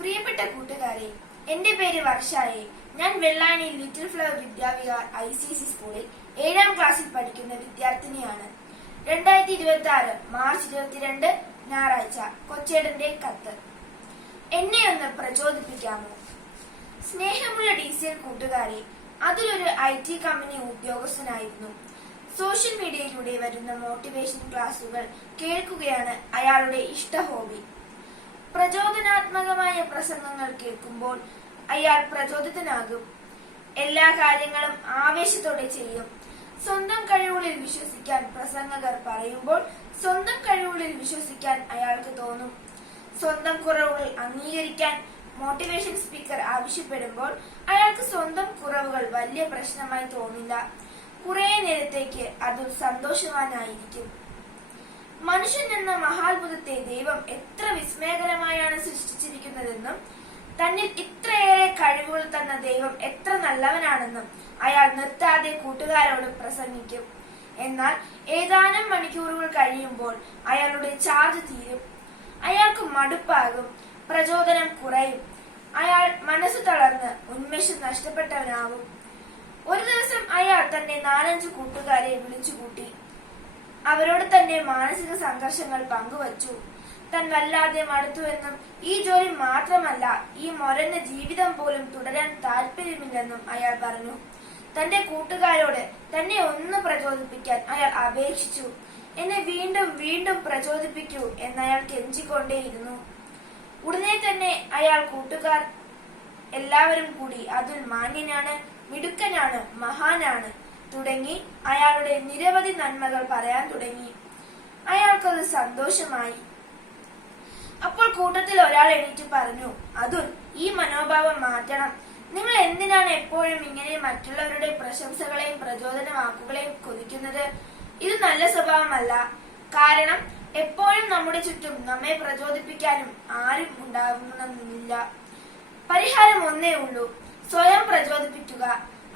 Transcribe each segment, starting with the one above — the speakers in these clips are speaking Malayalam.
പ്രിയപ്പെട്ട കൂട്ടുകാരെ, എന്റെ പേര് വർഷായെ. ഞാൻ Vellayani little flower Vidyavihar ICSE സ്കൂളിൽ 7ാം ക്ലാസ്സിൽ പഠിക്കുന്ന വിദ്യാർത്ഥിനിയാണ്. 2026 മാർച്ച് 22 ഞായറാഴ്ച. കൊച്ചേടന്റെ കത്ത്. എന്നെ ഒന്ന് പ്രചോദിപ്പിക്കാമോ? സ്നേഹമുള്ള DCL കൂട്ടുകാരെ, അതിലൊരു IT കമ്പനി ഉദ്യോഗസ്ഥനായിരുന്നു. സോഷ്യൽ മീഡിയയിലൂടെ വരുന്ന മോട്ടിവേഷൻ ക്ലാസുകൾ കേൾക്കുകയാണ് അയാളുടെ ഇഷ്ട ഹോബി. പ്രചോദനാത്മകമായ പ്രസംഗങ്ങൾ കേൾക്കുമ്പോൾ അയാൾ പ്രചോദിതനാകും. എല്ലാ കാര്യങ്ങളും ആവേശത്തോടെ ചെയ്യും. സ്വന്തം കഴിവുകളിൽ വിശ്വസിക്കാൻ പ്രസംഗകർ പറയുമ്പോൾ സ്വന്തം കഴിവുകളിൽ വിശ്വസിക്കാൻ അയാൾക്ക് തോന്നും. സ്വന്തം കുറവുകൾ അംഗീകരിക്കാൻ മോട്ടിവേഷൻ സ്പീക്കർ ആവശ്യപ്പെടുമ്പോൾ അയാൾക്ക് സ്വന്തം കുറവുകൾ വലിയ പ്രശ്നമായി തോന്നില്ല. കുറെ നേരത്തേക്ക് അതിൽ സന്തോഷവാനായിരിക്കും. മനുഷ്യൻ എന്ന മഹാത്ഭുതത്തെ ദൈവം എത്ര വിസ്മയകരമായാണ് സൃഷ്ടിച്ചിരിക്കുന്നതെന്നും തന്നിൽ ഇത്രയേറെ കഴിവുകൾ തന്ന ദൈവം എത്ര നല്ലവനാണെന്നും അയാൾ നിർത്താതെ കൂട്ടുകാരോട് പ്രസംഗിക്കും. എന്നാൽ ഏതാനും മണിക്കൂറുകൾ കഴിയുമ്പോൾ അയാളുടെ ചാർജ് തീരും. അയാൾക്ക് മടുപ്പാകും, പ്രചോദനം കുറയും. അയാൾ മനസ്സ് തളർന്ന് ഉന്മേഷം നഷ്ടപ്പെട്ടവനാവും. ഒരു ദിവസം അയാൾ തന്റെ 4-5 കൂട്ടുകാരെ വിളിച്ചുകൂട്ടി. അവരോട് തന്റെ മാനസിക സംഘർഷങ്ങൾ പങ്കുവച്ചു. താൻ വല്ലാതെ മടുത്തുവെന്നും ഈ ജോലി മാത്രമല്ല, ഈ മൊരഞ്ഞ ജീവിതം പോലും തുടരാൻ താല്പര്യമില്ലെന്നും അയാൾ പറഞ്ഞു. തന്റെ കൂട്ടുകാരോട് തന്നെ ഒന്ന് പ്രചോദിപ്പിക്കാൻ അയാൾ അപേക്ഷിച്ചു. എന്നെ വീണ്ടും വീണ്ടും പ്രചോദിപ്പിക്കൂ എന്നയാൾ കെഞ്ചിക്കൊണ്ടേയിരുന്നു. ഉടനെ തന്നെ അയാൾ കൂട്ടുകാർ എല്ലാവരും കൂടി അതുൽ മാന്യനാണ്, മിടുക്കനാണ്, മഹാനാണ് തുടങ്ങി അയാളുടെ നിരവധി നന്മകൾ പറയാൻ തുടങ്ങി. അയാൾക്കത് സന്തോഷമായി. അപ്പോൾ കൂട്ടത്തിൽ ഒരാൾ എണീറ്റ് പറഞ്ഞു, അതുൽ, ഈ മനോഭാവം മാറ്റണം. നിങ്ങൾ എന്തിനാണ് എപ്പോഴും ഇങ്ങനെ മറ്റുള്ളവരുടെ പ്രശംസകളെയും പ്രചോദന വാക്കുകളെയും കൊതിക്കുന്നത്? ഇത് നല്ല സ്വഭാവമല്ല. കാരണം എപ്പോഴും നമ്മുടെ ചുറ്റും നമ്മെ പ്രചോദിപ്പിക്കാനും ആരും ഉണ്ടാകുന്നില്ല. പരിഹാരം ഒന്നേ ഉള്ളൂ, സ്വയം പ്രചോദിപ്പിക്കുക.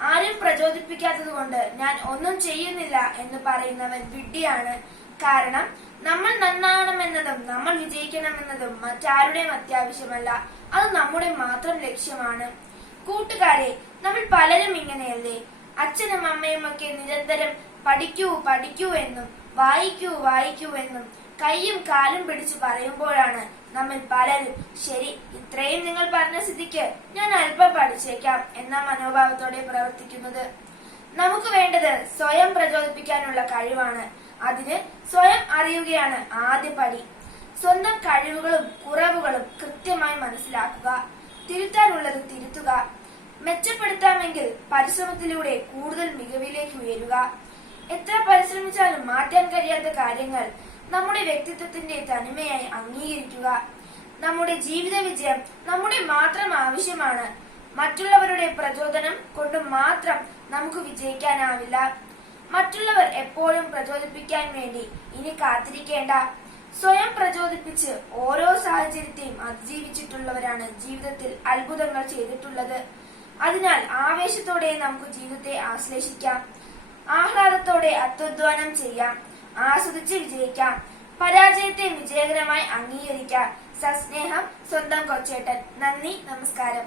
ആരും പ്രചോദിപ്പിക്കാത്തത് കൊണ്ട് ഞാൻ ഒന്നും ചെയ്യുന്നില്ല എന്ന് പറയുന്നവൻ വിഡ്ഢിയാണ്. കാരണം നമ്മൾ നന്നാകണമെന്നതും നമ്മൾ വിജയിക്കണമെന്നതും മറ്റാരുടെയും അത്യാവശ്യമല്ല, അത് നമ്മുടെ മാത്രം ലക്ഷ്യമാണ്. കൂട്ടുകാരെ, നമ്മൾ പലരും ഇങ്ങനെയല്ലേ? അച്ഛനും അമ്മയും ഒക്കെ നിരന്തരം പഠിക്കൂ പഠിക്കൂ എന്നും വായിക്കൂ വായിക്കൂ എന്നും കൈയും കാലും പിടിച്ചു പറയുമ്പോഴാണ് നമ്മൾ പലരും ശരി, ഇത്രയും നിങ്ങൾ പറഞ്ഞ സ്ഥിതിക്ക് ഞാൻ അല്പം പഠിച്ചേക്കാം എന്ന മനോഭാവത്തോടെ പ്രവർത്തിക്കുന്നത്. നമുക്ക് വേണ്ടത് സ്വയം പ്രചോദിപ്പിക്കാനുള്ള കഴിവാണ്. അതിന് സ്വയം അറിയുകയാണ് ആദ്യ പടി. സ്വന്തം കഴിവുകളും കുറവുകളും കൃത്യമായി മനസ്സിലാക്കുക. തിരുത്താനുള്ളത് തിരുത്തുക. മെച്ചപ്പെടുത്താമെങ്കിൽ പരിശ്രമത്തിലൂടെ കൂടുതൽ മികവിലേക്ക് ഉയരുക. എത്ര പരിശ്രമിച്ചാലും മാറ്റാൻ കഴിയാത്ത കാര്യങ്ങൾ നമ്മുടെ വ്യക്തിത്വത്തിന്റെ തനിമയായി അംഗീകരിക്കുക. നമ്മുടെ ജീവിത വിജയം നമ്മുടെ മാത്രം ആവശ്യമാണ്. മറ്റുള്ളവരുടെ പ്രചോദനം കൊണ്ട് മാത്രം നമുക്ക് വിജയിക്കാനാവില്ല. മറ്റുള്ളവർ എപ്പോഴും പ്രചോദിപ്പിക്കാൻ വേണ്ടി ഇനി കാത്തിരിക്കേണ്ട. സ്വയം പ്രചോദിപ്പിച്ച് ഓരോ സാഹചര്യത്തെയും അതിജീവിച്ചിട്ടുള്ളവരാണ് ജീവിതത്തിൽ അത്ഭുതങ്ങൾ ചെയ്തിട്ടുള്ളത്. അതിനാൽ ആവേശത്തോടെ നമുക്ക് ജീവിതത്തെ ആശ്ലേഷിക്കാം. ആഹ്ലാദത്തോടെ അത്യാധ്വാനം ചെയ്യാം. ആസ്വദിച്ച് വിജയിക്കാം. പരാജയത്തെ വിജയകരമായി അംഗീകരിക്കാം. സസ്നേഹം, സ്വന്തം കൊച്ചേട്ടൻ. നന്ദി, നമസ്കാരം.